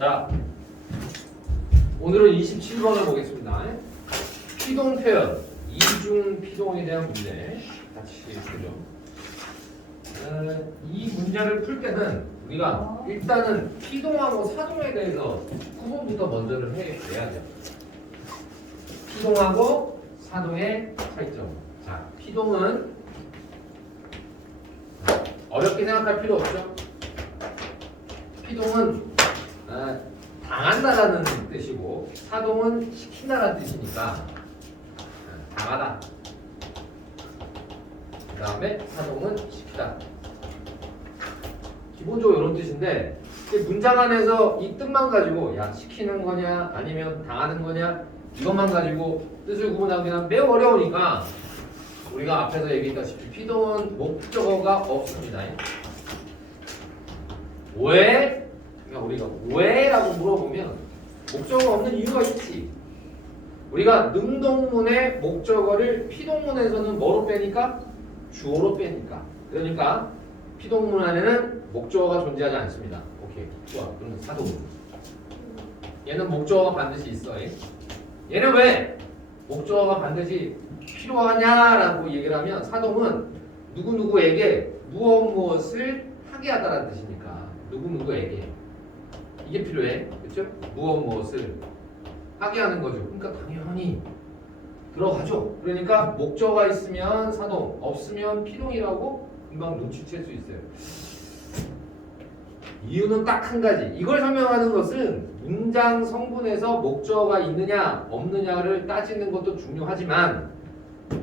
자, 오늘은 27번을 보겠습니다. 피동 표현, 이중 피동에 대한 문제 같이 보죠. 이 문제를 풀 때는 우리가 일단은 피동하고 사동에 대해서 구분부터 먼저를 해내야죠. 피동하고 사동의 차이점. 자, 피동은 어렵게 생각할 필요 없죠. 피동은 당한다라는 뜻이고 사동은 시킨다라는 뜻이니까 당하다. 그 다음에 사동은 시키다. 기본적으로 이런 뜻인데 문장 안에서 이 뜻만 가지고 야 시키는 거냐 아니면 당하는 거냐 이것만 가지고 뜻을 구분하기는 매우 어려우니까 우리가 앞에서 얘기했다시피 피동은 목적어가 없습니다. 왜? 그러니까 우리가 왜라고 물어보면 목적어가 없는 이유가 있지. 우리가 능동문의 목적어를 피동문에서는 뭐로 빼니까? 주어로 빼니까. 그러니까 피동문 안에는 목적어가 존재하지 않습니다. 오케이, 좋아. 그럼 사동문. 얘는 목적어가 반드시 있어. 얘는 왜 목적어가 반드시 필요하냐라고 얘기를 하면 사동은 누구누구에게 무엇을 하게 하다라는 뜻이니까 누구누구에게 이게 필요해. 그렇죠? 무엇을 하게 하는 거죠. 그러니까 당연히 들어가죠. 그러니까 목적어가 있으면 사동, 없으면 피동이라고 금방 눈치챌 수 있어요. 이유는 딱 한 가지. 이걸 설명하는 것은 문장 성분에서 목적어가 있느냐 없느냐를 따지는 것도 중요하지만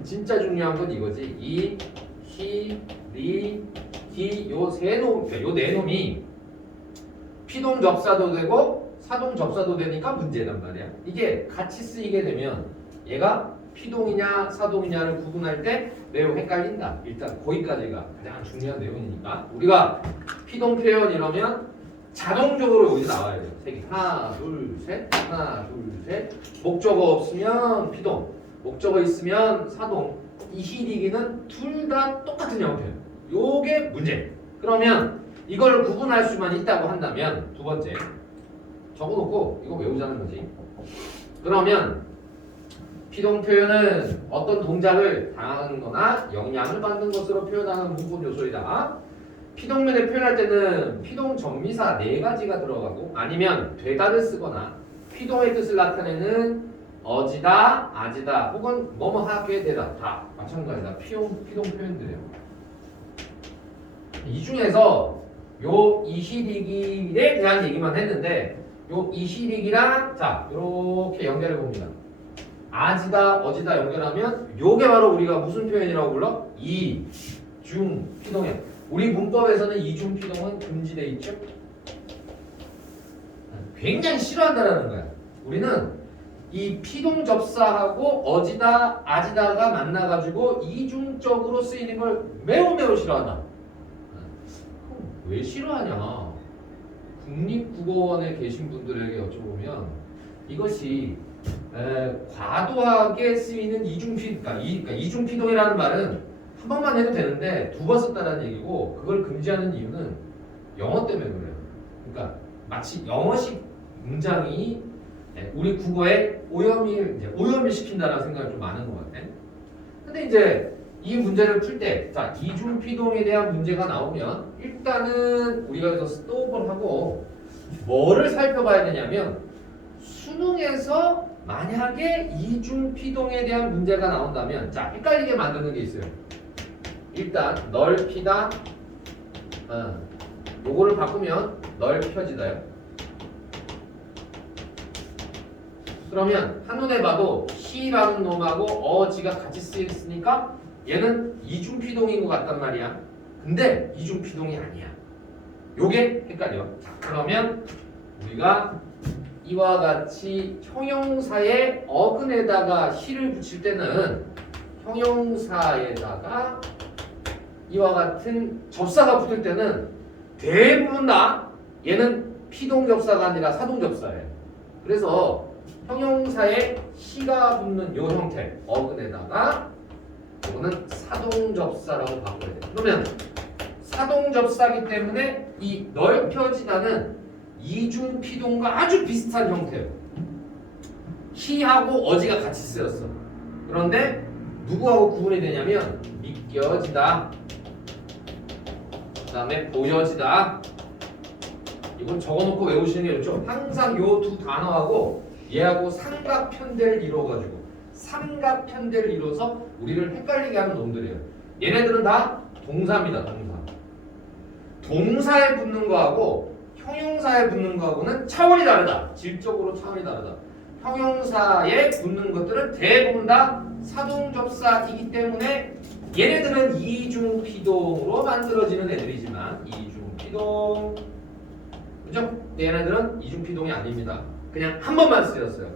진짜 중요한 건 이거지. 이, 히, 리, 기 요 세 놈, 요 네 놈이 피동 접사도 되고 사동 접사도 되니까 문제란 말이야. 이게 같이 쓰이게 되면 얘가 피동이냐 사동이냐를 구분할 때 매우 헷갈린다. 일단 거기까지가 가장 중요한 내용이니까 우리가 피동 표현 이러면 자동적으로 여기 나와야 돼요. 세 개. 하나, 둘, 셋. 하나, 둘, 셋. 목적어 없으면 피동, 목적어 있으면 사동. 이 히리기는 둘 다 똑같은 형태예요. 요게 문제. 그러면 이걸 구분할 수만 있다고 한다면 두 번째 적어놓고 이거 외우자는 거지. 그러면 피동 표현은 어떤 동작을 당하는 거나 영향을 받는 것으로 표현하는 문법 요소이다. 피동면에 표현할 때는 피동 정미사 네 가지가 들어가고 아니면 되다를 쓰거나 피동의 뜻을 나타내는 어지다, 아지다 혹은 뭐뭐 하게 되다 다 마찬가지다. 피동 표현들이에요. 이 중에서 요 이시리기에 대한 얘기만 했는데 요 이시리기랑 자 이렇게 연결해 봅니다. 아지다, 어지다 연결하면 요게 바로 우리가 무슨 표현이라고 불러? 이중 피동이야. 우리 문법에서는 이중 피동은 금지돼 있죠. 굉장히 싫어한다라는 거야. 우리는 이 피동 접사하고 어지다, 아지다가 만나가지고 이중적으로 쓰이는 걸 매우 싫어한다. 왜 싫어하냐? 국립국어원에 계신 분들에게 여쭤보면 이것이 과도하게 쓰이는 그러니까 이중피동이라는 말은 한 번만 해도 되는데 두 번 썼다는 얘기고 그걸 금지하는 이유는 영어 때문에 그래요. 그러니까 마치 영어식 문장이 우리 국어에 오염을 시킨다는 생각이 좀 많은 것 같아. 근데 이제 이 문제를 풀 때, 자, 이중피동에 대한 문제가 나오면 일단은 우리가 그래서 스톱을 하고 뭐를 살펴봐야 되냐면 수능에서 만약에 이중피동에 대한 문제가 나온다면 자, 헷갈리게 만드는 게 있어요. 일단 넓히다 요거를 바꾸면 넓혀지다요. 그러면 한눈에 봐도 히라는 놈하고 어지가 같이 쓰였으니까 얘는 이중피동인 것 같단 말이야. 근데 이중피동이 아니야. 요게 헷갈려. 자, 그러면 우리가 이와 같이 형용사의 어근에다가 히를 붙일 때는 형용사에다가 이와 같은 접사가 붙을 때는 대부분 다 얘는 피동 접사가 아니라 사동 접사예요. 그래서 형용사에 히가 붙는 요 형태 어근에다가 이거는 사동 접사라고 바꿔야 돼요. 그러면 사동 접사기 때문에 이 넓혀지다는 이중 피동과 아주 비슷한 형태예요. 희하고 어지가 같이 쓰였어. 그런데 누구하고 구분이 되냐면 믿겨지다, 그 다음에 보여지다. 이건 적어놓고 외우시는 게 좋죠. 항상 요 두 단어하고 얘하고 삼각편대를 이루어가지고 삼각편대를 이뤄서 우리를 헷갈리게 하는 놈들이에요. 얘네들은 다 동사입니다. 동사에 붙는 거하고 형용사에 붙는 거하고는 차원이 다르다. 질적으로 차원이 다르다. 형용사에 붙는 것들은 대부분 다 사동접사이기 때문에 얘네들은 이중피동으로 만들어지는 애들이지만 이중피동, 그죠? 얘네들은 이중피동이 아닙니다. 그냥 한 번만 쓰였어요.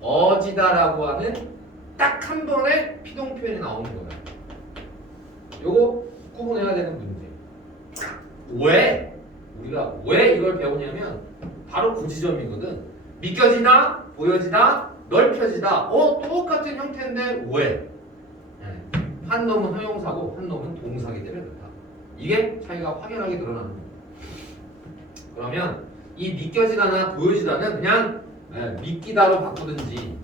어지다라고 하는 딱 한 번의 피동 표현이 나오는 거예요. 요거 구분해야 되는 문제. 왜? 우리가 왜 이걸 배우냐면 바로 그 지점이거든. 믿겨지다, 보여지다, 넓혀지다. 똑같은 형태인데 왜? 한 놈은 형용사고 한 놈은 동사기 때문에 그렇다. 이게 차이가 확연하게 드러나는 거예요. 그러면 이 믿겨지다나 보여지다는 그냥 믿기다로 바꾸든지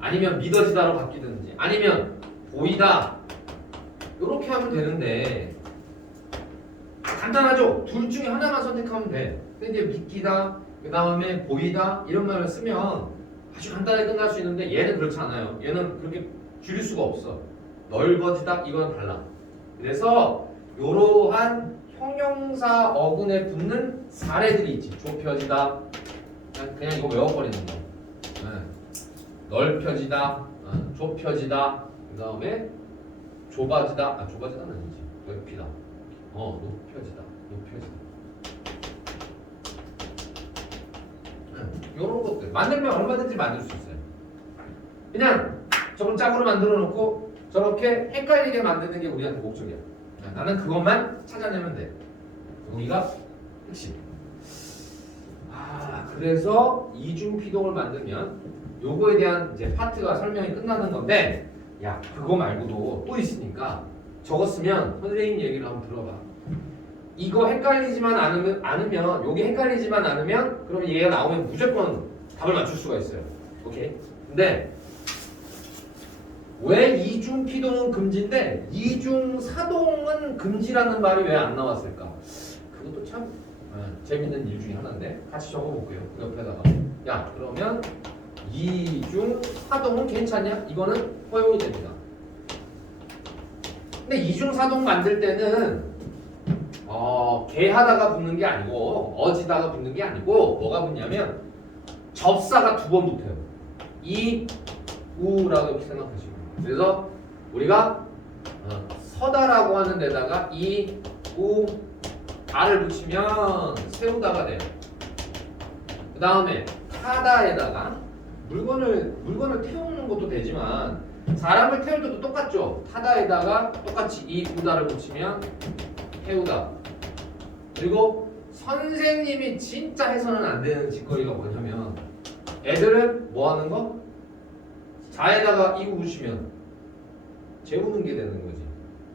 아니면 믿어지다로 바뀌든지 아니면 보이다 이렇게 하면 되는데 간단하죠? 둘 중에 하나만 선택하면 돼. 근데 이제 믿기다, 그 다음에 보이다 이런 말을 쓰면 아주 간단하게 끝날 수 있는데 얘는 그렇지 않아요. 얘는 그렇게 줄일 수가 없어. 넓어지다 이거는 달라. 그래서 이러한 형용사 어근에 붙는 사례들이 있지. 좁혀지다, 그냥 이거 외워버리는 거. 넓혀지다, 좁혀지다, 그 다음에 좁아지다, 좁아지다는 아니지. 넓히다, 높여지다. 이런 것들 만들면 얼마든지 만들 수 있어요. 그냥 저걸 짝으로 만들어 놓고 저렇게 헷갈리게 만드는 게 우리한테 목적이야. 나는 그것만 찾아내면 돼. 여기가 핵심. 그래서 이중 피동을 만들면 요거에 대한 이제 파트가 설명이 끝나는 건데, 야 그거 말고도 또 있으니까 적었으면 선생님 얘기를 한번 들어봐. 이거 헷갈리지만 않으면 요게 헷갈리지만 않으면 그러면 얘가 나오면 무조건 답을 맞출 수가 있어요. 오케이? 근데 왜 이중 피동은 금지인데 이중 사동은 금지라는 말이 왜 안 나왔을까? 그것도 참 재밌는 일 중에 하나인데 같이 적어볼게요. 그 옆에다가 야 그러면 이중 사동은 괜찮냐? 이거는 허용이 됩니다. 근데 이중 사동 만들 때는 개하다가 붙는 게 아니고 어지다가 붙는 게 아니고 뭐가 붙냐면 접사가 두 번 붙어요. 이, 우라고 이렇게 생각하시고, 그래서 우리가 서다라고 하는 데다가 이, 우, 다를 붙이면 세우다가 돼요. 그 다음에 타다에다가 물건을 태우는 것도 되지만 사람을 태울 때도 똑같죠. 타다에다가 똑같이 이, 우다를 붙이면 태우다. 그리고 선생님이 진짜 해서는 안 되는 짓거리가 뭐냐면 애들은 뭐 하는 거? 자에다가 이거 붙이면 재우는 게 되는 거지.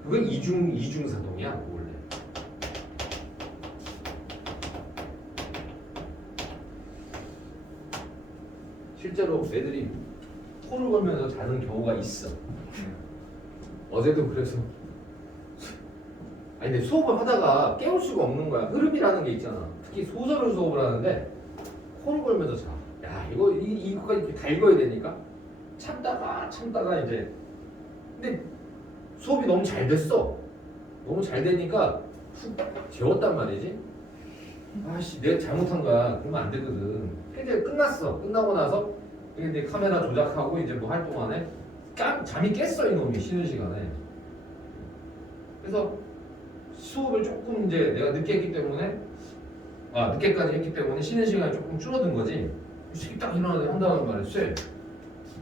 그건 이중사동이야 원래. 실제로 애들이 코를 걸면서 자는 경우가 있어. 어제도 그래서 근데 수업을 하다가 깨울 수가 없는 거야. 흐름이라는 게 있잖아. 특히 소설을 수업을 하는데 코를 걸면서 자. 야 이거까지 이렇게 다 읽어야 되니까 참다가 이제 근데 수업이 너무 잘 됐어. 너무 잘 되니까 푹 재웠단 말이지. 아씨 내가 잘못한 거야. 그러면 안 되거든. 이제 끝났어. 끝나고 나서 이제 카메라 조작하고 이제 뭐 할 동안에 잠이 깼어 이놈이 쉬는 시간에. 그래서 수업을 조금 이제 내가 늦게 했기 때문에 늦게까지 했기 때문에 쉬는 시간이 조금 줄어든 거지. 쉽게 딱 일어나서 한다는 말에 쎄.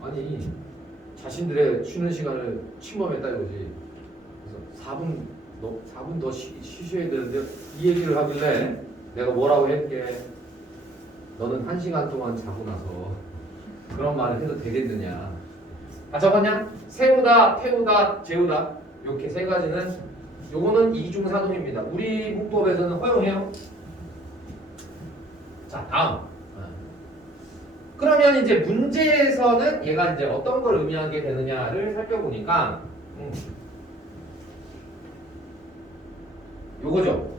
아니 자신들의 쉬는 시간을 침범했다 이거지. 그래서 4분 더 쉬셔야 되는데 이 얘기를 하길래 내가 뭐라고 했게. 너는 1시간 동안 자고 나서 그런 말을 해도 되겠느냐. 적었냐? 세우다, 태우다, 재우다 이렇게 세 가지는 요거는 이중사동입니다. 우리 문법에서는 허용해요. 자, 다음. 그러면 이제 문제에서는 얘가 이제 어떤 걸 의미하게 되느냐를 살펴보니까 요거죠.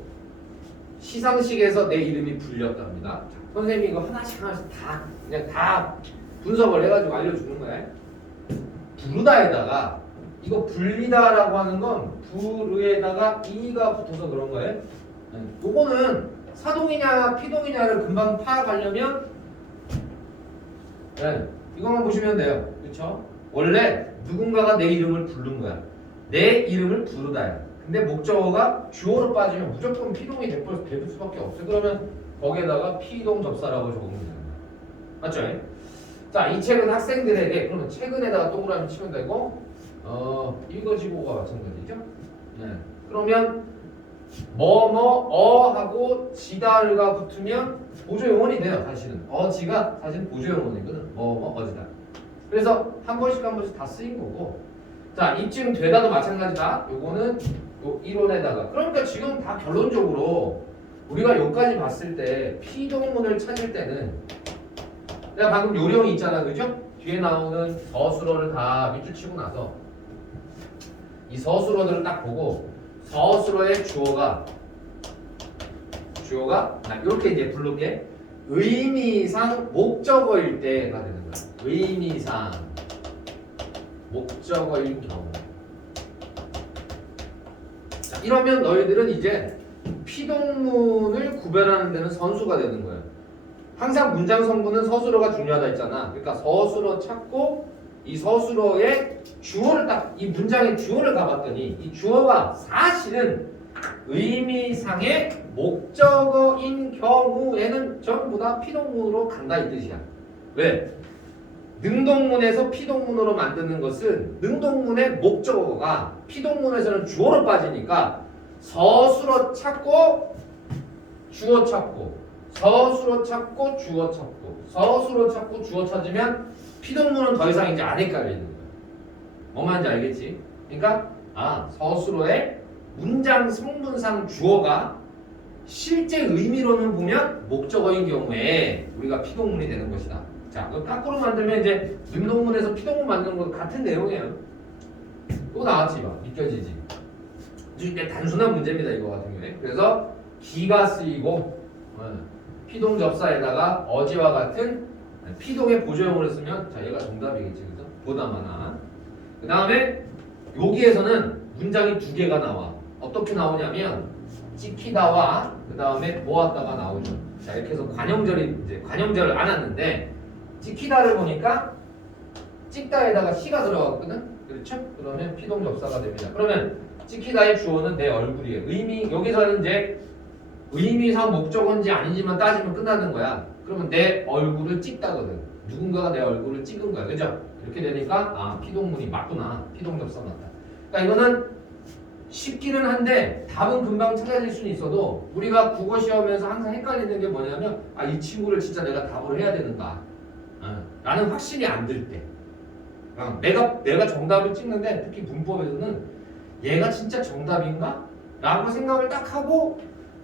시상식에서 내 이름이 불렸답니다. 자, 선생님이 이거 하나씩 다 그냥 다 분석을 해가지고 알려주는 거야. 부르다에다가 이거 불리다라고 하는 건 부르에다가 이가 붙어서 그런 거예요. 요거는 사동이냐 피동이냐를 금방 파악하려면 이것만 보시면 돼요. 그렇죠? 원래 누군가가 내 이름을 부른 거야. 내 이름을 부르다야. 근데 목적어가 주어로 빠지면 무조건 피동이 될 수밖에 없어요. 그러면 거기에다가 피동 접사라고 적으면 되는 거야. 맞죠? 자, 이 책은 학생들에게 그러면 최근에다가 동그라미 치면 되고 읽어지고가 마찬가지죠. 그러면 하고 지다가 붙으면 보조용언이 돼요. 사실은 어지가 사실 보조용언이거든. 어지다. 그래서 한 번씩 다 쓰인 거고. 자, 입증 되다도 마찬가지다. 요거는 요 이론에다가. 그러니까 지금 다 결론적으로 우리가 여기까지 봤을 때 피동문을 찾을 때는 내가 방금 요령이 있잖아, 그죠? 뒤에 나오는 서술어를 다 밑줄 치고 나서 이 서술어들을 딱 보고 서술어의 주어가 이렇게 이제 부를게. 의미상 목적어일 때가 되는 거야. 의미상 목적어인 경우. 자, 이러면 너희들은 이제 피동문을 구별하는 데는 선수가 되는 거예요. 항상 문장 성분은 서술어가 중요하다 했잖아. 그러니까 서술어 찾고 이 서술어의 주어를 딱 이 문장의 주어를 가봤더니 이 주어가 사실은 의미상의 목적어인 경우에는 전부 다 피동문으로 간다 이 뜻이야. 왜? 능동문에서 피동문으로 만드는 것은 능동문의 목적어가 피동문에서는 주어로 빠지니까 서술어 찾고 주어 찾고 서술어 찾고 주어 찾고 서술어 찾고 주어 찾으면 피동문은 더 이상 이제 안 헷갈리는 거야. 뭔 말인지 알겠지? 그러니까 서술어의 문장 성분상 주어가 실제 의미로는 보면 목적어인 경우에 우리가 피동문이 되는 것이다. 자, 그거 거꾸로 만들면 이제 능동문에서 피동문 만드는 것도 같은 내용이에요. 또 나왔지 봐. 믿겨지지? 이게 단순한 문제입니다. 이거 같은 경우에. 그래서 기가 쓰이고 피동 접사에다가 어지와 같은 피동의 보조형으로 쓰면 자 얘가 정답이겠지. 그래서 보다마나. 그 다음에 여기에서는 문장이 두 개가 나와. 어떻게 나오냐면 찍히다와 그 다음에 모았다가 나오죠. 자 이렇게 해서 관형절을 안 왔는데 찍히다를 보니까 찍다에다가 시가 들어갔거든. 그렇죠? 그러면 피동 접사가 됩니다. 그러면 찍히다의 주어는 내 얼굴이에요. 의미 여기서는 이제 의미상 목적어인지 아닌지만 따지면 끝나는 거야. 그러면 내 얼굴을 찍다거든. 누군가가 내 얼굴을 찍은 거야. 그죠? 이렇게 되니까 피동문이 맞구나. 피동 접사 맞다. 그러니까 이거는 쉽기는 한데 답은 금방 찾아질 수는 있어도 우리가 국어 시험에서 항상 헷갈리는 게 뭐냐면 이 친구를 진짜 내가 답을 해야 되는가 라는 확신이 안 들 때 내가 정답을 찍는데 특히 문법에서는 얘가 진짜 정답인가? 라고 생각을 딱 하고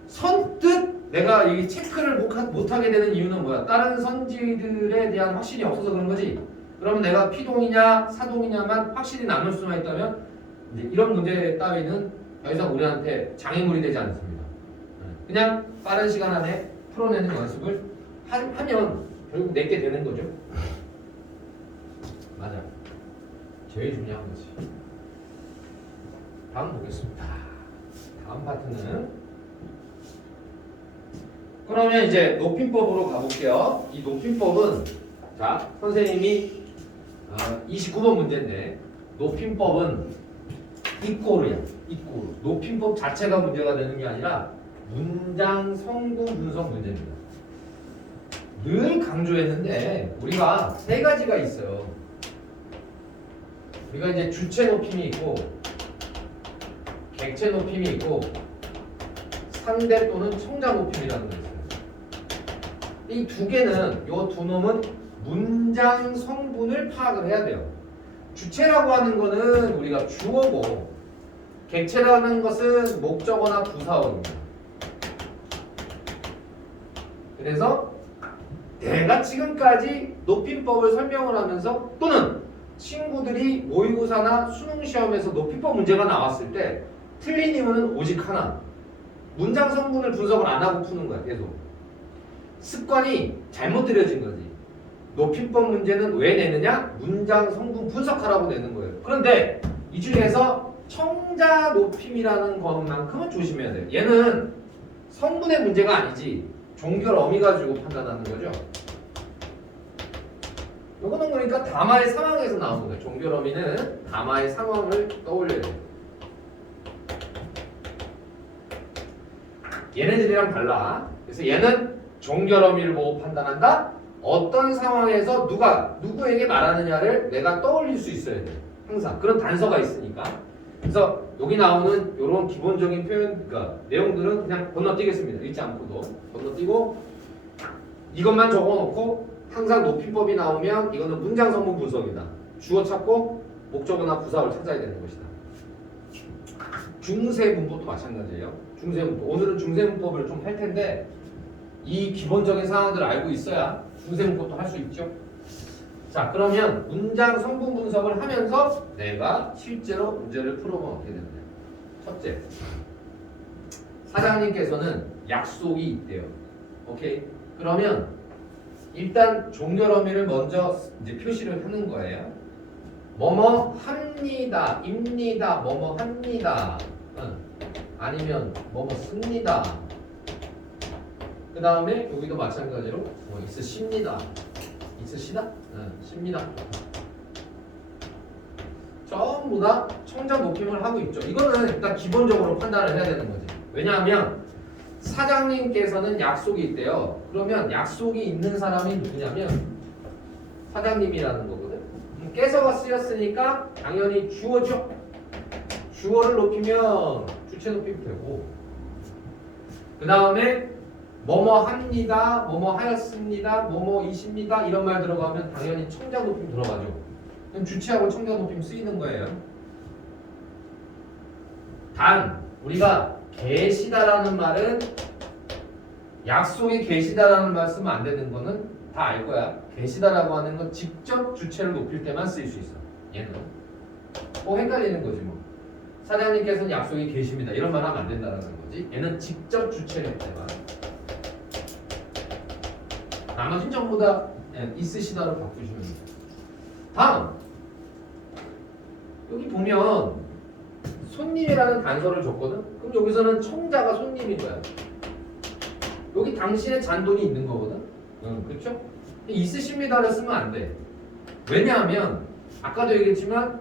선뜻 내가 이 체크를 못하게 되는 이유는 뭐야? 다른 선지들에 대한 확신이 없어서 그런 거지. 그러면 내가 피동이냐 사동이냐만 확실히 나눌 수만 있다면 이제 이런 문제 따위는 더 이상 우리한테 장애물이 되지 않습니다. 그냥 빠른 시간 안에 풀어내는 연습을 하면 결국 내게 되는 거죠. 맞아. 제일 중요한 거지. 다음 보겠습니다. 다음 파트는 그러면 이제 높임법으로 가볼게요. 이 높임법은 자 선생님이 29번 문제인데 높임법은 이꼬르야. 이꼬르. 높임법 자체가 문제가 되는 게 아니라 문장 성분 분석 문제입니다. 늘 강조했는데 우리가 세 가지가 있어요. 우리가 이제 주체 높임이 있고 객체 높임이 있고 상대 또는 청자 높임이라는 게 있어요. 이 두 개는 이 두 놈은 문장 성분을 파악을 해야 돼요. 주체라고 하는 거는 우리가 주어고 객체라는 것은 목적어나 부사어입니다. 그래서 내가 지금까지 높임법을 설명을 하면서 또는 친구들이 모의고사나 수능 시험에서 높임법 문제가 나왔을 때 틀린 이유는 오직 하나. 문장 성분을 분석을 안 하고 푸는 거야. 계속. 습관이 잘못 들여진 거지. 높임법 문제는 왜 내느냐? 문장 성분 분석하라고 내는 거예요. 그런데 이 중에서 청자 높임이라는 것만큼은 조심해야 돼요. 얘는 성분의 문제가 아니지 종결 어미 가지고 판단하는 거죠. 요거는 그러니까 담화의 상황에서 나오는 거예요. 종결 어미는 담화의 상황을 떠올려야 돼요. 얘네들이랑 달라. 그래서 얘는 종결 어미를 보고 판단한다. 어떤 상황에서 누구에게 말하느냐를 내가 떠올릴 수 있어야 돼. 항상 그런 단서가 있으니까. 그래서 여기 나오는 이런 기본적인 표현, 그러니까 내용들은 그냥 건너뛰겠습니다. 읽지 않고도 건너뛰고 이것만 적어놓고 항상 높임법이 나오면 이거는 문장 성분 분석이다. 주어 찾고 목적어나 부사를 찾아야 되는 것이다. 중세 문법도 마찬가지예요. 중세 문법. 오늘은 중세 문법을 좀 할 텐데 이 기본적인 상황들을 알고 있어야 중세 문법도 할 수 있죠. 자, 그러면 문장 성분 분석을 하면서 내가 실제로 문제를 풀어보면 어떻게 되느냐. 첫째, 사장님께서는 약속이 있대요. 오케이? 그러면 일단 종결 어미를 먼저 이제 표시를 하는 거예요. 뭐뭐 합니다, 입니다, 뭐뭐 합니다. 아니면 뭐뭐 씁니다. 그 다음에 여기도 마찬가지로 뭐 있으십니다. 있으시다? 십니다. 전부 다 청자 높임을 하고 있죠. 이거는 일단 기본적으로 판단을 해야 되는 거지. 왜냐하면 사장님께서는 약속이 있대요. 그러면 약속이 있는 사람이 누구냐면 사장님이라는 거거든. 깨서가 쓰였으니까 당연히 주어죠. 주어를 높이면 주체 높이면 되고, 그 다음에 뭐뭐 합니다, 뭐뭐 하였습니다, 뭐뭐이십니다 이런 말 들어가면 당연히 청자 높임 들어가죠. 그럼 주체하고 청자 높임 쓰이는 거예요. 단 우리가 계시다라는 말은 약속이 계시다라는 말 쓰면 안 되는 거는 다 알 거야. 계시다라고 하는 건 직접 주체를 높일 때만 쓰일 수 있어. 얘는 헷갈리는 거지 뭐. 사장님께서는 약속이 계십니다 이런 말 하면 안 된다는 거지. 얘는 직접 주체일 때만. 나머지는 전부 다 있으시다로 바꾸시면 돼요. 다음 여기 보면 손님이라는 단서를 줬거든. 그럼 여기서는 청자가 손님인 거야. 여기 당신의 잔돈이 있는 거거든. 그렇죠? 있으십니다를 쓰면 안 돼. 왜냐하면 아까도 얘기했지만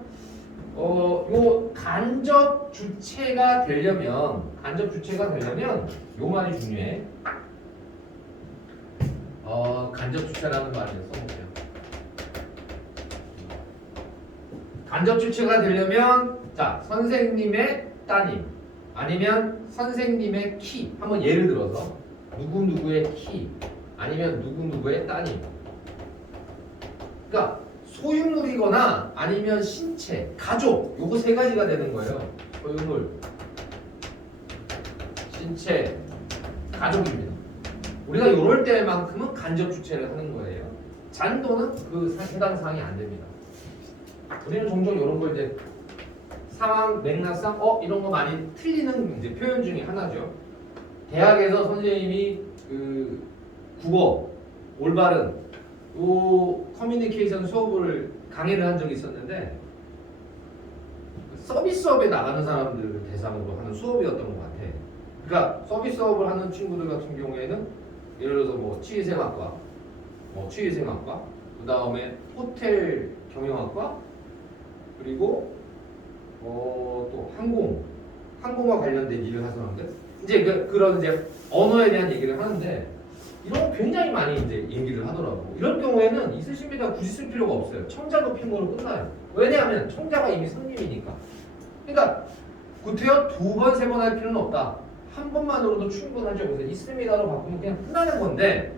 요 간접 주체가 되려면 요 말이 중요해. 간접 주체라는 말을 써볼게요. 간접 주체가 되려면 자, 선생님의 따님 아니면 선생님의 키. 한번 예를 들어서 누구누구의 키 아니면 누구누구의 따님. 그러니까 소유물이거나 아니면 신체, 가족 요거 세 가지가 되는 거예요. 소유물, 신체, 가족입니다. 우리가 요럴 때만큼은 간접 주체를 하는 거예요. 잔도는 그 해당 사항이 안 됩니다. 우리는 종종 이런 거 이제 상황 맥락상 이런 거 많이 틀리는 이제 표현 중에 하나죠. 대학에서 선생님이 그 국어 올바른 커뮤니케이션 수업을 강의를 한 적이 있었는데 서비스업에 나가는 사람들을 대상으로 하는 수업이었던 것 같아. 그러니까 서비스업을 하는 친구들 같은 경우에는 예를 들어서 뭐 치위생학과, 그 다음에 호텔 경영학과, 그리고 또 항공과 관련된 일을 하는 사람들 이제 그런 이제 언어에 대한 얘기를 하는데 이런 거 굉장히 많이 이제 얘기를 하더라고. 이런 경우에는 있으십니다 굳이 쓸 필요가 없어요. 청자 높임으로 끝나요. 왜냐하면 청자가 이미 성님이니까. 그러니까 구태여 두 번, 세 번 할 필요는 없다. 한 번만으로도 충분하죠. 그래서 있습니다로 바꾸면 그냥 끝나는 건데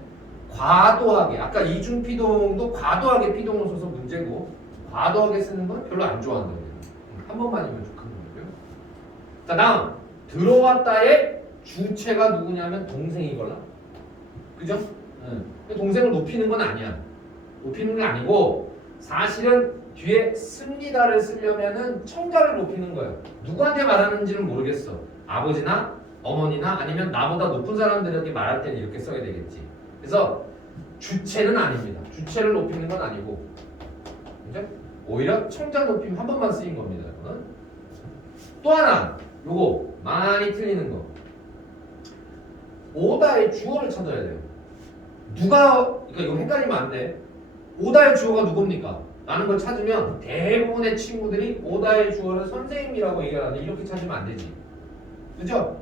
과도하게 아까 이중 피동도 과도하게 피동을 써서 문제고 과도하게 쓰는 건 별로 안 좋아한다. 한 번만이면 좋은 거고요. 자, 다음 들어왔다의 주체가 누구냐면 동생이거나, 그죠? 동생을 높이는 건 아니야. 높이는 게 아니고 사실은 뒤에 씁니다를 쓰려면은 청자를 높이는 거예요. 누구한테 말하는지는 모르겠어. 아버지나 어머니나 아니면 나보다 높은 사람들에게 말할 때는 이렇게 써야 되겠지. 그래서 주체는 아닙니다. 주체를 높이는 건 아니고, 그죠? 오히려 청자 높임 한 번만 쓰인 겁니다. 또 하나, 요거 많이 틀리는 거. 오다의 주어를 찾아야 돼요. 그러니까 이거 헷갈리면 안 돼. 오다의 주어가 누굽니까? 라는 걸 찾으면 대부분의 친구들이 오다의 주어를 선생님이라고 얘기하는데 이렇게 찾으면 안 되지. 그죠?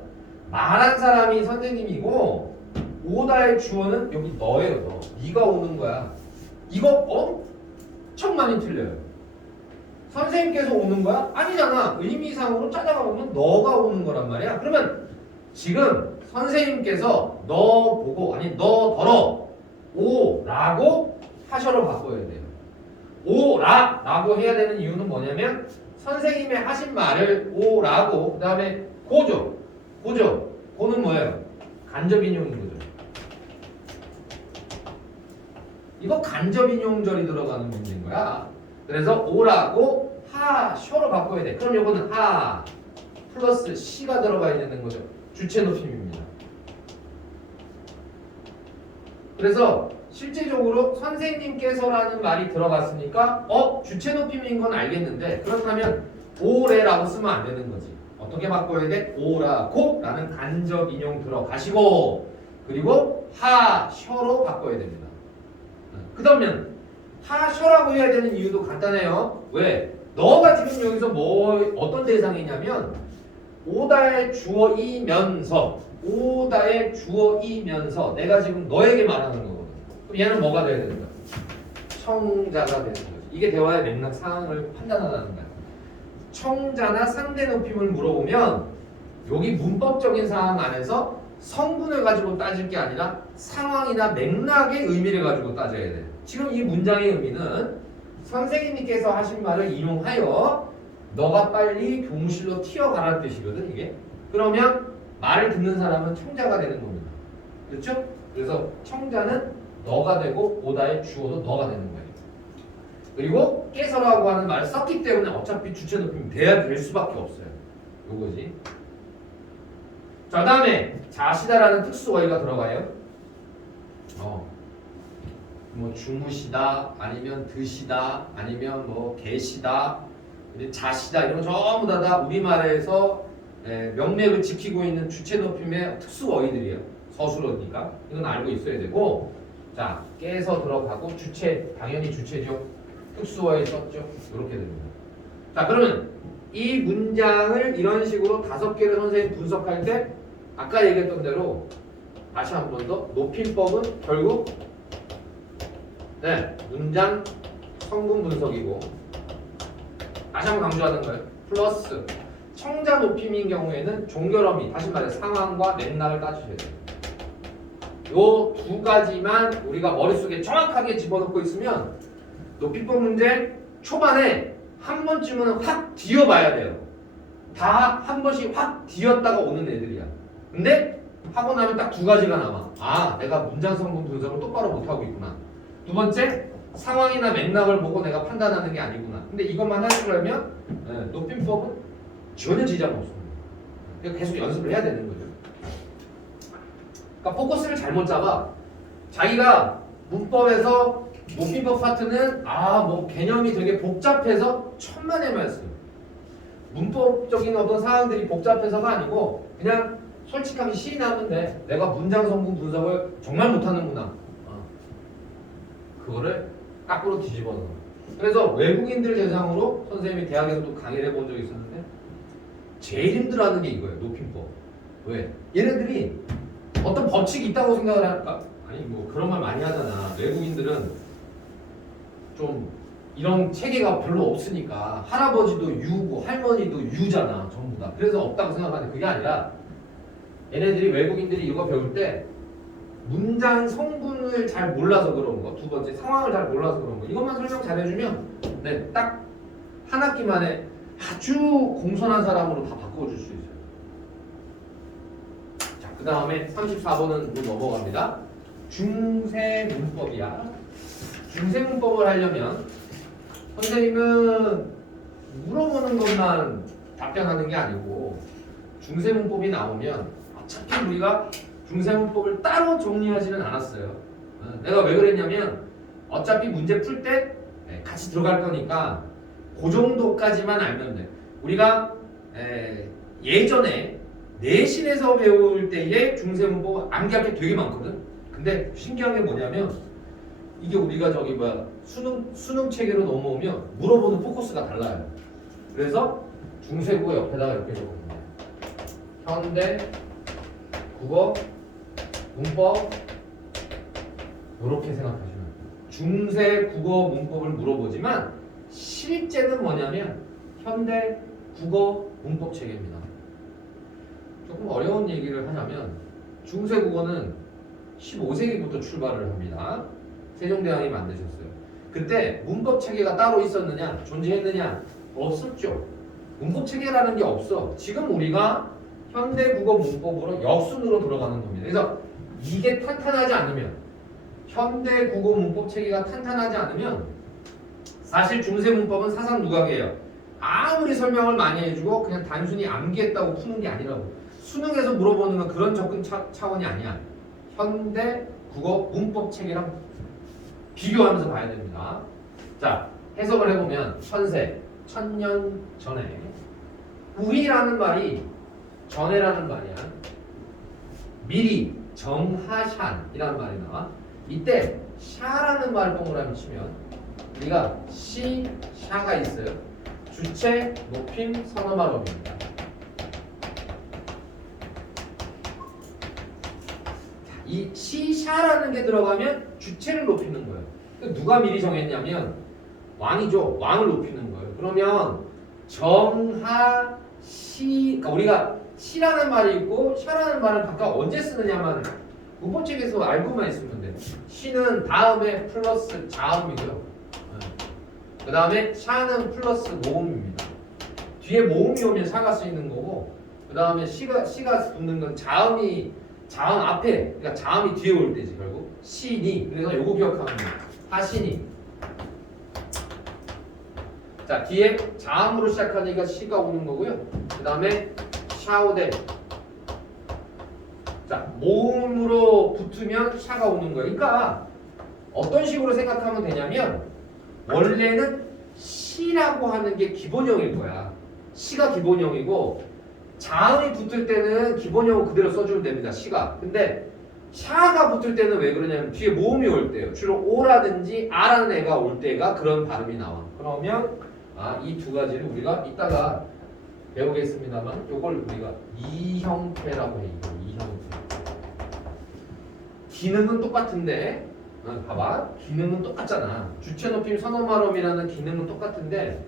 말한 사람이 선생님이고 오다의 주어는 여기 너예요. 너. 네가 오는 거야. 이거 엄청 많이 틀려요. 선생님께서 오는 거야? 아니잖아. 의미상으로 찾아가 보면 너가 오는 거란 말이야. 그러면 지금 선생님께서 너 보고 아니 너 더러 오라고 하셔로 바꿔야 돼요. 오라라고 해야 되는 이유는 뭐냐면 선생님의 하신 말을 오라고 그 다음에 고죠. 고는 뭐예요? 간접인용인 거죠. 이거 간접인용절이 들어가는 문제인 거야. 그래서 오라고 하셔로 바꿔야 돼. 그럼 이거는 하 플러스 시가 들어가 있는 거죠. 주체 높임입니다. 그래서 실제적으로 선생님께서라는 말이 들어갔으니까 주체 높임인 건 알겠는데 그렇다면 오래라고 쓰면 안 되는 거지. 어떻게 바꿔야 돼? 오라고 라는 간접 인용 들어가시고 그리고 하셔로 바꿔야 됩니다. 그러면 하셔라고 해야 되는 이유도 간단해요. 왜? 너가 지금 여기서 어떤 대상이냐면 오다의 주어이면서 내가 지금 너에게 말하는 거거든. 그럼 얘는 뭐가 돼야 되는 거야? 청자가 되는 거지. 이게 대화의 맥락 상황을 판단하는 거야. 청자나 상대 높임을 물어보면 여기 문법적인 상황 안에서 성분을 가지고 따질 게 아니라 상황이나 맥락의 의미를 가지고 따져야 돼. 지금 이 문장의 의미는 선생님께서 하신 말을 인용하여 너가 빨리 교무실로 튀어가라는 뜻이거든 이게. 그러면 말을 듣는 사람은 청자가 되는 겁니다. 그렇죠? 그래서 청자는 너가 되고 오다의 주어도 너가 되는 거예요. 그리고 깨서라고 하는 말을 썼기 때문에 어차피 주체 높임이 돼야 될 수밖에 없어요. 요거지. 자, 다음에 자시다라는 특수어휘가 들어가요. 뭐 주무시다 아니면 드시다 아니면 뭐 계시다 자시다 이런 거 전부 다 우리말에서 명맥을 지키고 있는 주체 높임의 특수어휘들이에요. 서술어니까 이건 알고 있어야 되고 자 깨서 들어가고 주체 당연히 주체죠. 특수어휘 썼죠. 이렇게 됩니다. 자 그러면 이 문장을 이런 식으로 5개를 선생님 분석할 때 아까 얘기했던 대로 다시 한 번 더 높임법은 결국 문장 성분 분석이고 다시 한번 강조하는 거예요. 플러스 청자 높임인 경우에는 종결어미 다시 말해 상황과 맥락을 따주셔야 돼요. 요 두 가지만 우리가 머릿속에 정확하게 집어넣고 있으면 높임법 문제 초반에 한 번쯤은 확 뒤어봐야 돼요. 다 한 번씩 확 뒤었다가 오는 애들이야. 근데 하고 나면 딱 2가지가 남아. 아, 내가 문장 성분 분석을 똑바로 못하고 있구나. 두 번째, 상황이나 맥락을 보고 내가 판단하는 게 아니구나. 근데 이것만 하시려면 높임법은 전혀 지장 없습니다. 그러니까 계속 연습을 해야 되는 거죠. 그러니까 포커스를 잘못 잡아. 자기가 문법에서 높임법 파트는 뭐 개념이 되게 복잡해서 천만의 말씀. 문법적인 어떤 사항들이 복잡해서가 아니고 그냥 솔직하게 시인하면 돼. 내가 문장 성분 분석을 정말 못하는구나. 그거를 거꾸로 뒤집어 넣어. 그래서 외국인들 대상으로 선생님이 대학에서도 강의를 해본 적이 있었는데 제일 힘들어하는 게 이거예요. 높임법. 왜? 얘네들이 어떤 법칙이 있다고 생각을 할까? 아니 뭐 그런 말 많이 하잖아. 외국인들은 좀 이런 체계가 별로 없으니까 할아버지도 유고 할머니도 유잖아. 전부 다. 그래서 없다고 생각하는데 그게 아니라 얘네들이 외국인들이 이거 배울 때 문장 성분을 잘 몰라서 그런 거, 두 번째 상황을 잘 몰라서 그런 거 이것만 설명 잘 해주면 딱 한 학기 만에 아주 공손한 사람으로 다 바꿔줄 수 있어요. 자, 그 다음에 34번은 넘어갑니다. 중세 문법이야. 중세 문법을 하려면 선생님은 물어보는 것만 답변하는 게 아니고 중세 문법이 나오면 어차피 우리가 중세 문법을 따로 정리하지는 않았어요. 내가 왜 그랬냐면 어차피 문제 풀 때 같이 들어갈 거니까 그 정도까지만 알면 돼. 우리가 예전에 내신에서 배울 때의 중세 문법 암기할 게 되게 많거든. 근데 신기한 게 뭐냐면 이게 우리가 저기 뭐야 수능 체계로 넘어오면 물어보는 포커스가 달라요. 그래서 중세국어 옆에다가 이렇게 적어줍니다. 현대 국어 문법 이렇게 생각하시면 돼요. 중세 국어 문법을 물어보지만 실제는 뭐냐면 현대 국어 문법 체계입니다. 조금 어려운 얘기를 하자면 중세 국어는 15세기부터 출발을 합니다. 세종대왕이 만드셨어요. 그때 문법 체계가 따로 있었느냐, 존재했느냐? 없었죠. 문법 체계라는 게 없어. 지금 우리가 현대 국어 문법으로 역순으로 들어가는 겁니다. 그래서 이게 탄탄하지 않으면, 현대 국어 문법 체계가 탄탄하지 않으면 사실 중세 문법은 사상누각이에요. 아무리 설명을 많이 해주고 그냥 단순히 암기했다고 푸는 게 아니라고. 수능에서 물어보는 건 그런 접근 차원이 아니야. 현대 국어 문법 체계랑 비교하면서 봐야 됩니다. 자, 해석을 해보면 천세, 천년 전에 우리라는 말이 전에라는 말이야. 미리, 정하샨이라는 말이 나와. 이때 샤라는 말을 동그라미 치면 우리가 시, 샤가 있어요. 주체, 높임, 선어말음입니다. 이 시, 샤라는 게 들어가면 주체를 높이는 거예요. 누가 미리 정했냐면 왕이죠. 왕을 높이는 거예요. 그러면 정하, 시, 그러니까 우리가 시라는 말이 있고 샤라는 말을 각각 언제 쓰느냐만 문법책에서 알고만 있으면 돼. 시는 다음에 플러스 자음이고요. 그 다음에 샤는 플러스 모음입니다. 뒤에 모음이 오면 샤가 쓰이는 거고, 그 다음에 시가 붙는 건 자음 앞에, 그러니까 자음이 뒤에 올 때지 결국. 시니. 그래서 요거 기억하면 돼. 하시니. 자, 뒤에 자음으로 시작하니까 시가 오는 거고요. 그 다음에 샤오데. 자, 모음으로 붙으면 샤가 오는 거예요. 그러니까 어떤 식으로 생각하면 되냐면 원래는 시라고 하는 게 기본형일 거야. 시가 기본형이고 자음이 붙을 때는 기본형을 그대로 써주면 됩니다. 시가. 근데 샤가 붙을 때는 왜 그러냐면 뒤에 모음이 올 때요. 주로 오라든지 아라는 애가 올 때가 그런 발음이 나와. 그러면 이 두 가지를 우리가 이따가 배우겠습니다만 요걸 우리가 이 형태라고 해요. 이 형태. 기능은 똑같은데 봐봐. 기능은 똑같잖아. 주체 높임 선어말음이라는 기능은 똑같은데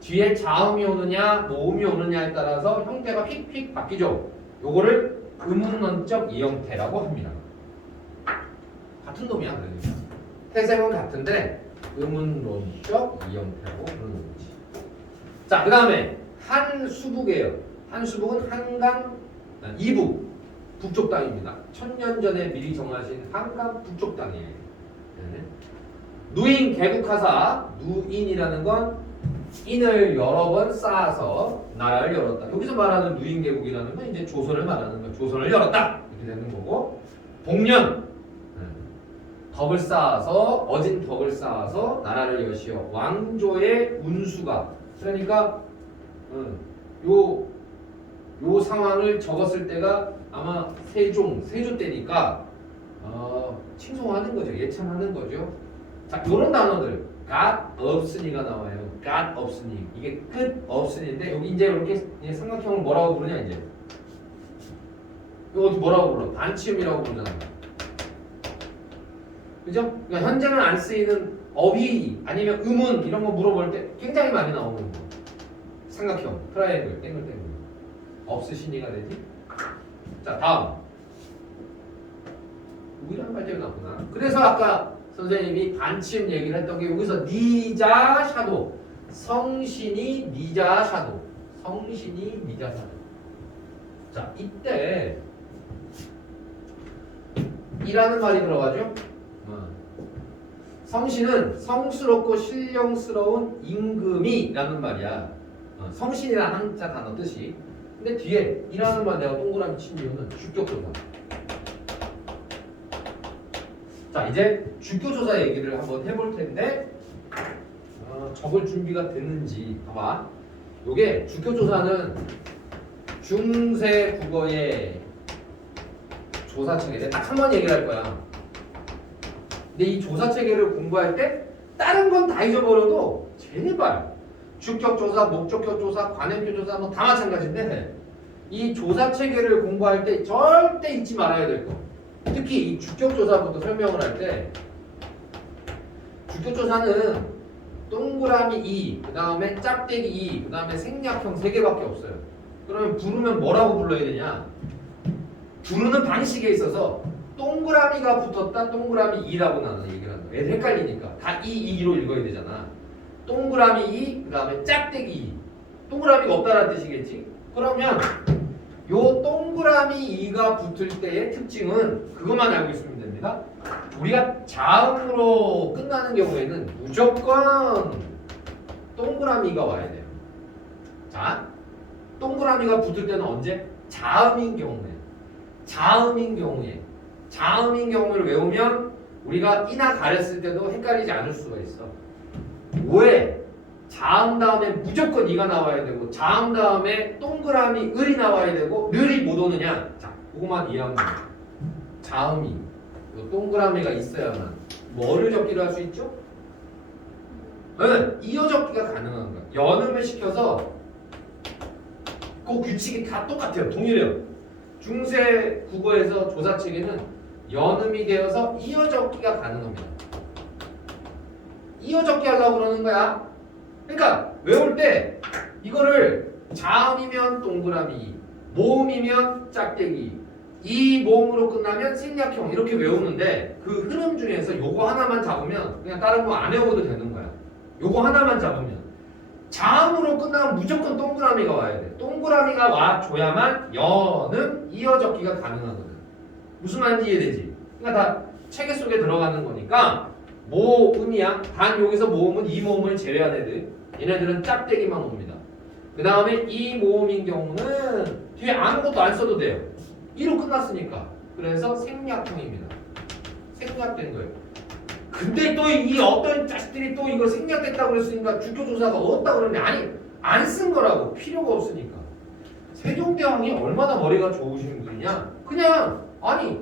뒤에 자음이 오느냐 모음이 오느냐에 따라서 형태가 휙휙 바뀌죠. 요거를 의문론적 이형태라고 합니다. 같은 놈이야. 그러니까. 태생은 같은데 의문론적 이형태라고 부르는 거지. 자, 그 다음에 한수북이에요. 한수북은 한강 이북 북쪽 땅입니다. 1000년 전에 미리 정하신 한강 북쪽 땅이에요. 네. 누인 개국하사. 누인이라는 건 인을 여러 번 쌓아서 나라를 열었다. 여기서 말하는 누인 개국이라는 건 이제 조선을 말하는 거예요. 조선을 열었다 이렇게 되는 거고, 복년 덕을 쌓아서 어진 덕을 쌓아서 나라를 여시어 왕조의 운수가. 그러니까 요 상황을 적었을 때가 아마 세조 때니까 칭송하는 거죠. 예찬하는 거죠. 자, 요런 단어들 갓 없으니가 나와요. 갓 없으니. 이게 끝 없으니인데 여기 이제 이렇게 삼각형을 뭐라고 부르냐 이제. 이거 뭐라고 불러? 반치음이라고 부르잖아. 그죠? 그러니까 현재는 안 쓰이는 어휘 아니면 음운 이런 거 물어볼 때 굉장히 많이 나오는 거. 삼각형, 트라이앵글, 땡글땡글. 없으시니가 되지? 자, 다음. 우이란 발제가 나왔구나. 그래서 아까 선생님이 반치음 얘기를 했던 게 여기서 니자 샤도. 성신이 니자 샤도. 성신이 니자 샤도. 자, 이때 이라는 말이 들어가죠. 성신은 성스럽고 신령스러운 임금이라는 말이야. 성신이라는 한자 단어 뜻이. 근데 뒤에 이라는 말 내가 동그라미 친 이유는 주격조사. 자, 이제 주격조사 얘기를 한번 해볼 텐데 적을 준비가 됐는지 봐봐. 요게 주격조사는 중세 국어의 조사체계. 딱 한 번 얘기를 할 거야. 근데 이 조사체계를 공부할 때 다른 건 다 잊어버려도 제발 주격조사, 목적격조사, 관행격조사 뭐 다 마찬가지인데 이 조사체계를 공부할 때 절대 잊지 말아야 될 거. 특히 이 주격조사부터 설명을 할 때 주격조사는 동그라미 2, 그 다음에 짝대기 2, 그 다음에 생략형 3개밖에 없어요. 그러면 부르면 뭐라고 불러야 되냐? 부르는 방식에 있어서 동그라미가 붙었다 동그라미 2라고 나는 얘기를 한다. 애들 헷갈리니까 다 2로 읽어야 되잖아. 동그라미 2, 그 다음에 짝대기 2. 동그라미가 없다라는 뜻이겠지? 그러면 요 동그라미 2가 붙을 때의 특징은 그것만 알고 있으면 됩니다. 우리가 자음으로 끝나는 경우에는 무조건 동그라미가 와야 돼요. 자, 동그라미가 붙을 때는 언제? 자음인 경우에. 자음인 경우를 외우면 우리가 이나 가렸을 때도 헷갈리지 않을 수가 있어. 왜? 자음 다음에 무조건 이가 나와야 되고 자음 다음에 동그라미 을이 나와야 되고 을이 못 오느냐? 자, 그거만 이해하면 돼요. 자음이 요 동그라미가 있어야만 뭐를 적기를 할 수 있죠? 네, 이어 적기가 가능한 거야. 연음을 시켜서 그 규칙이 다 똑같아요. 동일해요. 중세 국어에서 조사체계는 연음이 되어서 이어 적기가 가능합니다. 이어 적기 하려고 그러는 거야. 그러니까 외울 때 이거를 자음이면 동그라미, 모음이면 짝대기, 이 모음으로 끝나면 생략형 이렇게 외우는데 그 흐름 중에서 요거 하나만 잡으면 그냥 다른 거 안 외워도 되는 거야. 요거 하나만 잡으면 자음으로 끝나면 무조건 동그라미가 와야 돼. 동그라미가 와줘야만 연음, 이어 적기가 가능하거든. 무슨 말인지 이해되지? 그러니까 다 체계 속에 들어가는 거니까 모음이야. 단 여기서 모음은 이 모음을 제외한 애들. 얘네들은 짝대기만 옵니다. 그 다음에 이 모음인 경우는 뒤에 아무것도 안 써도 돼요. 2로 끝났으니까. 그래서 생략형입니다. 생략된 거예요. 근데 또 이 어떤 자식들이 또 이걸 생략됐다고 그랬으니까 주교조사가 어렵다고 그러는데 아니 안 쓴 거라고. 필요가 없으니까. 세종대왕이 얼마나 머리가 좋으신 분이냐. 그냥 아니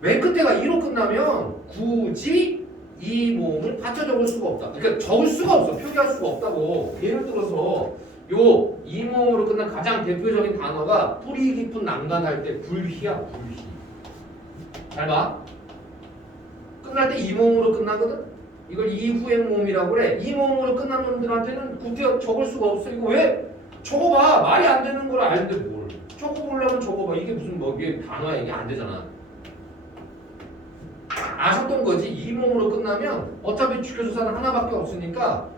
맨 끝에가 2로 끝나면 굳이 이 모음을 받쳐 적을 수가 없다. 그러니까 적을 수가 없어. 표기할 수가 없다고. 예를 들어서 요 이 모음으로 끝난 가장 대표적인 단어가 뿌리 깊은 난간할 때 불희야. 불희. 잘 봐. 끝날 때 이 모음으로 끝나거든. 이걸 이후의 모음이라고 그래. 이 모음으로 끝난 놈들한테는 굳이 적을 수가 없어. 이거 왜? 적어봐. 말이 안 되는 걸 아는데 뭘? 적어보려면 적어봐. 이게 무슨 뭐 이게 단어야. 이게 안 되잖아. 아셨던 거지. 이 모음으로 끝나면 어차피 주교조사는 하나밖에 없으니까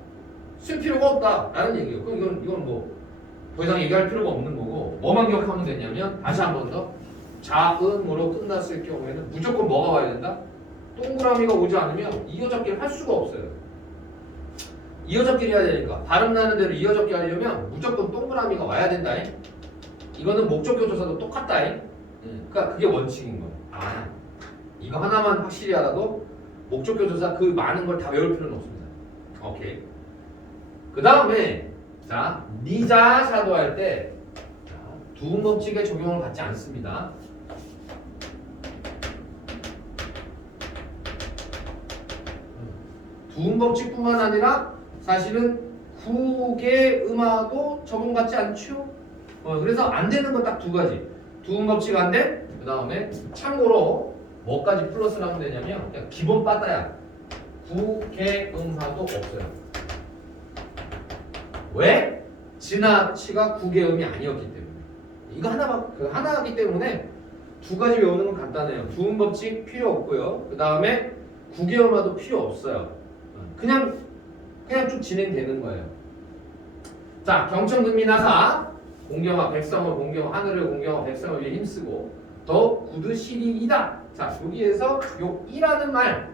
쓸 필요가 없다라는 얘기예요. 그럼 이건 뭐 더 이상 얘기할 필요가 없는 거고 뭐만 기억하면 되냐면 다시 한 번 더 자음으로 끝났을 경우에는 무조건 뭐가 와야 된다? 동그라미가 오지 않으면 이어잡기를 할 수가 없어요. 이어잡기를 해야 되니까 발음 나는 대로 이어잡기 하려면 무조건 동그라미가 와야 된다. 이거는 목적교조사도 똑같다. 그러니까 그게 원칙인 거예요. 아, 이거 하나만 확실히 알아도 목적교조사 그 많은 걸 다 외울 필요는 없습니다. 오케이. 그 다음에 자 니자샤도 할 때 두음 법칙에 적용을 받지 않습니다. 두음 법칙뿐만 아니라 사실은 국의 음화도 적용받지 않죠. 그래서 안 되는 건 딱 두 가지. 두음 법칙 안 돼. 그 다음에 참고로 뭐까지 플러스를 하면 되냐면 그냥 기본 빠따야. 국의 음화도 없어요. 왜? 지나치가 국의 음이 아니었기 때문에. 이거 하나이기 때문에 두 가지 외우는 건 간단해요. 두음 법칙 필요 없고요. 그 다음에 국의 음화도 필요 없어요. 그냥 쭉 진행되는 거예요. 자, 경청금미나사 공경화 백성을 공경 하늘을 공경화 백성을 위해 힘쓰고 더 구드 시리이다. 자, 여기에서 요 이라는 말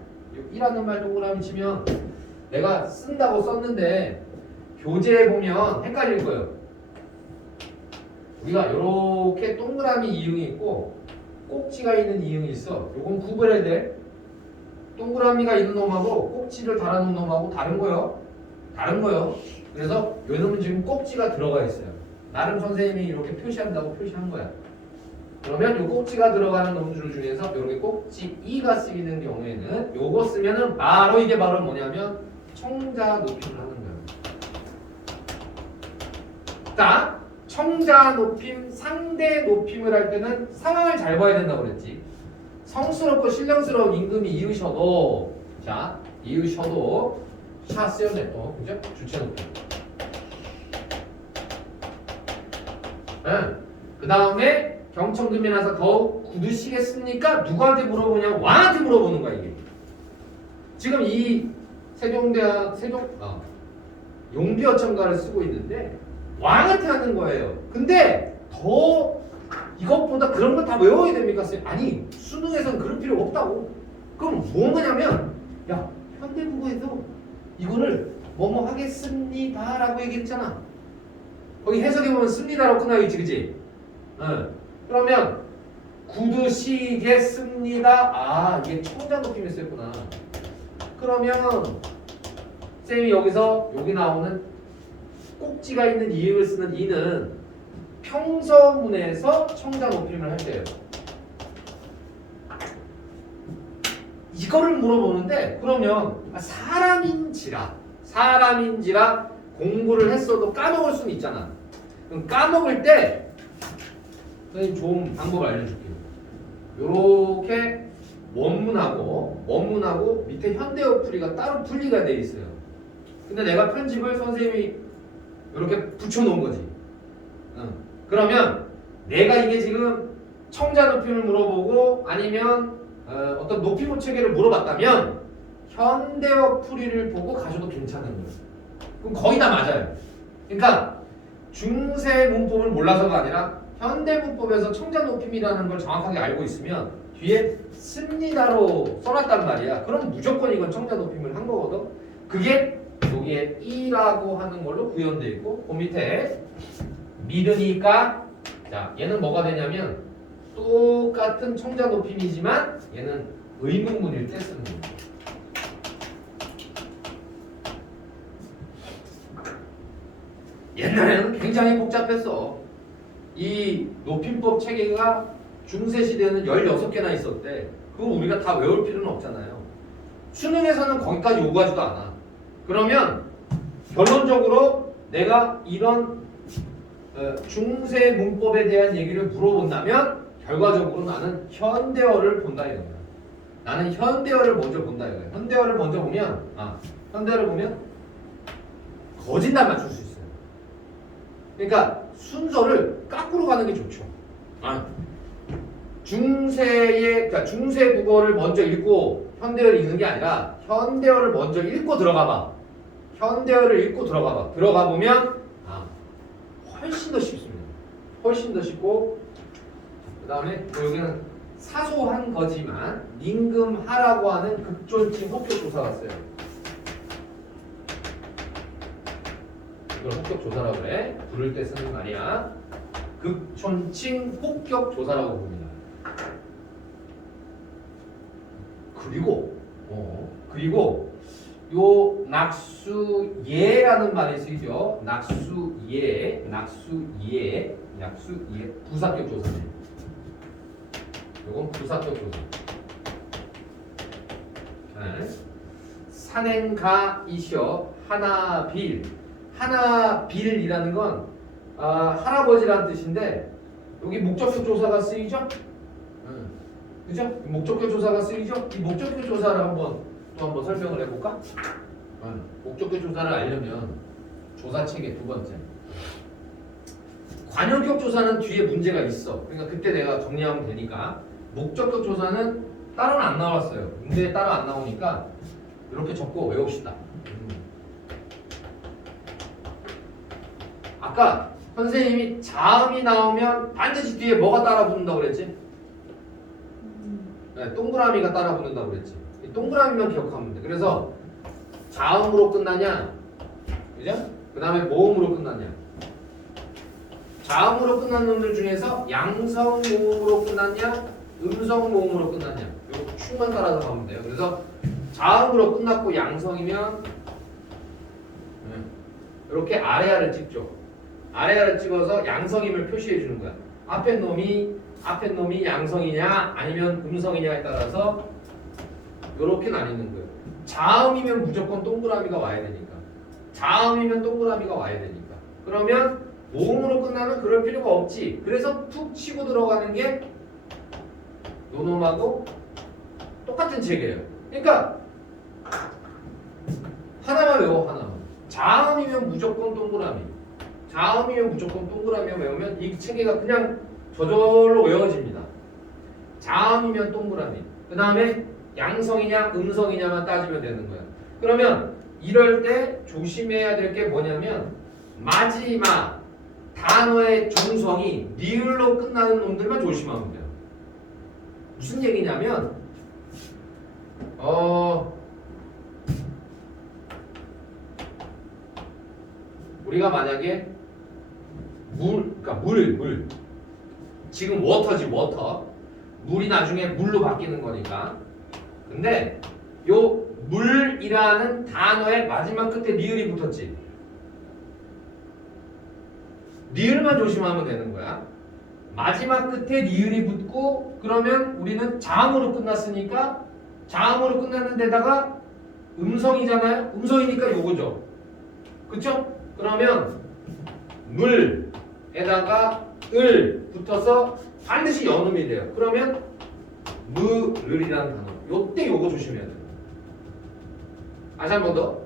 동그라미 치면 내가 쓴다고 썼는데 교재에 보면 헷갈릴 거예요. 우리가 이렇게 동그라미 이응이 있고 꼭지가 있는 이응이 있어. 요건 구분해야 돼. 동그라미가 있는 놈하고 꼭지를 달아놓은 놈하고 다른 거요. 그래서 요 놈은 지금 꼭지가 들어가 있어요. 나름 선생님이 이렇게 표시한다고 표시한 거야. 그러면 요 꼭지가 들어가는 놈들 중에서 이렇게 꼭지 이가 쓰이는 경우에는 요거 쓰면은 바로 이게 바로 뭐냐면 청자 높임을 하는 거예요. 자, 청자 높임, 상대 높임을 할 때는 상황을 잘 봐야 된다고 그랬지. 성스럽고 신령스러운 임금이 이으셔도, 자, 이으셔도 샤 쓰였네 또, 그죠? 주체 높임. 그 다음에 경청금이 나서 더욱 굳으시겠습니까? 누구한테 물어보냐? 왕한테 물어보는 거야 이게. 지금 이 용비어천가를 쓰고 있는데 왕한테 하는 거예요. 근데 더 이것보다 그런 거 다 외워야 됩니까? 아니, 수능에서는 그럴 필요 없다고. 그럼 뭐냐면, 야, 현대국어에서 이거를 뭐뭐 하겠습니다 라고 얘기했잖아. 거기 해석해보면 씁니다라고 끝나겠지, 그치? 그러면 굳으시겠습니다. 아, 이게 청자 높임이 쓰였구나. 그러면 쌤이 여기서 여기 나오는 꼭지가 있는 이응을 쓰는 이는 평서문에서 청자 높임을 할 때예요. 이거를 물어보는데 그러면 사람인지라 공부를 했어도 까먹을 수는 있잖아. 그럼 까먹을 때 선생님 좋은 방법을 알려줄게요. 요렇게 원문하고 밑에 현대어 풀이가 따로 분리가 돼 있어요. 근데 내가 편집을 선생님이 이렇게 붙여놓은 거지. 그러면 내가 이게 지금 청자 높임을 물어보고 아니면 어떤 높이모 체계를 물어봤다면 현대어 풀이를 보고 가셔도 괜찮은 거예요. 그럼 거의 다 맞아요. 그러니까 중세 문법을 몰라서가 아니라 현대 문법에서 청자 높임이라는 걸 정확하게 알고 있으면 뒤에 씁니다로 써놨단 말이야. 그럼 무조건 이건 청자 높임을 한 거거든. 그게 여기에 이라고 하는 걸로 구현되어 있고 그 밑에 믿으니까 자 얘는 뭐가 되냐면 똑같은 청자 높임이지만 얘는 의문문일 때 쓰는 거예요. 옛날에는 굉장히 복잡했어. 이 높임법 체계가 중세시대에는 16개나 있었대. 그거 우리가 다 외울 필요는 없잖아요. 수능에서는 거기까지 요구하지도 않아. 그러면 결론적으로 내가 이런 중세 문법에 대한 얘기를 물어본다면 결과적으로 나는 현대어를 본다 이거야. 나는 현대어를 먼저 본다 이거야. 현대어를 먼저 보면 현대어를 보면 거짓말 맞출 수 있어요. 그러니까 순서를 거꾸로 가는 게 좋죠. 그러니까 중세 국어를 먼저 읽고 현대어를 읽는 게 아니라 현대어를 먼저 읽고 들어가 봐. 현대어를 읽고 들어가 봐. 들어가 보면 훨씬 더 쉽습니다. 훨씬 더 쉽고 그다음에 여기는 사소한 거지만 임금하라고 하는 극존칭 혹격조사가 있어요. 이걸 혹격조사라고 그래. 부를 때 쓰는 말이야. 극존칭 혹격조사라고 봅니다. 그리고 요 낙수예라는 말이 쓰이죠. 낙수예 부사격 조사네. 요건 부사격 조사. 산행가이셔 하나빌이라는 건 할아버지라는 뜻인데 여기 목적격 조사가 쓰이죠. 그죠? 목적격 조사가 쓰이죠. 이 목적격 조사를 한번 설명을 해볼까? 목적격 조사를 알려면 조사 체계 두 번째. 관용격 조사는 뒤에 문제가 있어. 그러니까 그때 내가 정리하면 되니까. 목적격 조사는 따로는 안 나왔어요. 문제에 따로 안 나오니까 이렇게 적고 외웁시다. 아까 선생님이 자음이 나오면 반드시 뒤에 뭐가 따라 붙는다고 그랬지? 네, 동그라미가 따라 붙는다고 그랬지. 이 동그라미만 기억하면 돼. 그래서 자음으로 끝나냐, 그죠? 그 다음에 모음으로 끝나냐. 자음으로 끝난 놈들 중에서 양성 모음으로 끝났냐, 음성 모음으로 끝났냐. 요 축만 따라서 가면 돼요. 그래서 자음으로 끝났고 양성이면 이렇게 아래아를 찍죠. 아래아를 찍어서 양성임을 표시해 주는 거야. 앞에 놈이 양성이냐 아니면 음성이냐에 따라서 이렇게 나뉘는 거예요. 자음이면 무조건 동그라미가 와야 되니까. 자음이면 동그라미가 와야 되니까. 그러면 모음으로 끝나면 그럴 필요가 없지. 그래서 툭 치고 들어가는 게 요놈하고 똑같은 체계예요. 그러니까 하나만 외워, 하나만. 자음이면 무조건 동그라미. 자음이면 무조건 동그라미 외우면 이 체계가 그냥 저절로 외워집니다. 자음이면 동그라미. 그 다음에 양성이냐 음성이냐만 따지면 되는 거야. 그러면 이럴 때 조심해야 될 게 뭐냐면 마지막 단어의 정성이 리을로 끝나는 놈들만 조심하면 돼요. 무슨 얘기냐면 우리가 만약에 그러니까 물 지금 워터지, 워터. 물이 나중에 물로 바뀌는 거니까. 근데 요 물이라는 단어의 마지막 끝에 리을이 붙었지. 리을만 조심하면 되는 거야. 마지막 끝에 리을이 붙고 그러면 우리는 자음으로 끝났으니까 자음으로 끝났는 데다가 음성이잖아요. 음성이니까 요거죠. 그쵸? 그러면 물에다가 을 붙어서 반드시 연음이 돼요. 그러면 무을이라는 단어. 요때 요거 조심해야 돼요. 다시 한 번 더.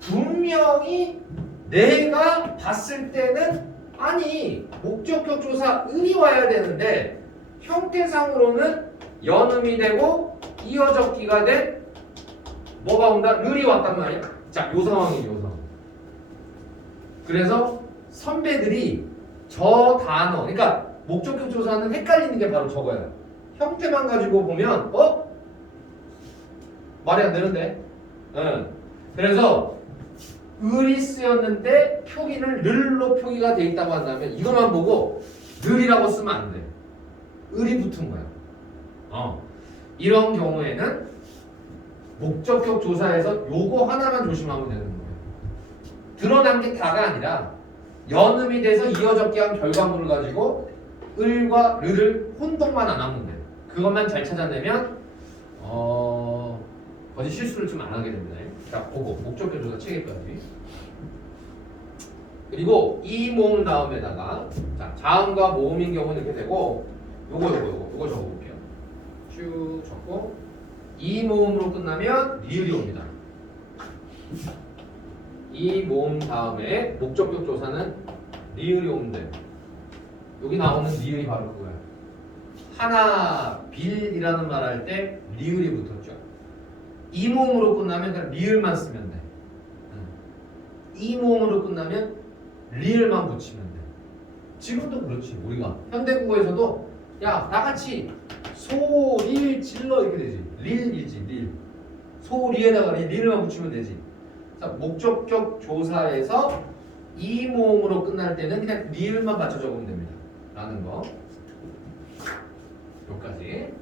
분명히 내가 봤을 때는 아니 목적격 조사 을이 와야 되는데 형태상으로는 연음이 되고 이어적기가 돼 뭐가 온다? 을이 왔단 말이야. 자, 요 상황이에요. 요 상황. 그래서 선배들이 저 단어, 그러니까 목적격 조사는 헷갈리는 게 바로 저거야. 형태만 가지고 보면 말이 안 되는데. 그래서 을이 쓰였는데 표기는 늘로 표기가 돼 있다고 한다면 이것만 보고 늘이라고 쓰면 안 돼. 을이 붙은 거야. 이런 경우에는 목적격 조사에서 요거 하나만 조심하면 되는 거예요. 드러난 게 다가 아니라 연음이 돼서 이어적기한 결과물을 가지고 을과 르를 혼동만 안 하면 돼. 그것만 잘 찾아내면 거짓 실수를 좀 안 하게 됩니다. 자, 보고 목적격 조사 체계까지. 그리고 이 모음 다음에다가 자, 자음과 모음인 경우는 이렇게 되고 요거 적어볼게요. 쭉 적고 이 모음으로 끝나면 리을이 옵니다. 이 모음 다음에 목적격 조사는 리을이 오면 돼요. 여기 나오는 리을이 바로 그거야. 하나 빌이라는 말 할 때 리을이 붙었죠. 이 모음으로 끝나면 그냥 리을만 쓰면 돼. 이 모음으로 끝나면 리을만 붙이면 돼. 지금도 그렇지. 우리가 현대국어에서도 야 나같이 소, 릴, 질러 이렇게 되지. 릴이지 릴. 소, 리에다가 리을만 붙이면 되지. 자, 목적격 조사에서 이 모음으로 끝날 때는 그냥 리을만 받쳐 적으면 됩니다. 라는 거. 여기까지.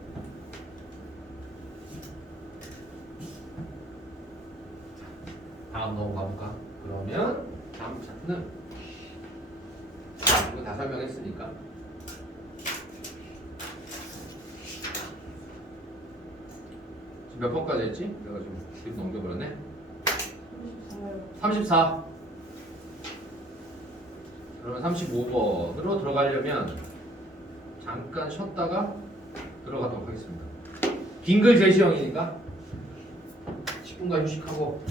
다음 넘어가 볼까? 그러면 다음 차트는 이거 다 설명했으니까 지금 몇 번까지 했지? 내가 좀 뒤로 넘겨버렸네. 34. 그러면 35번으로 들어가려면 잠깐 쉬었다가 들어가도록 하겠습니다. 긴 글 제시형이니까 10분간 휴식하고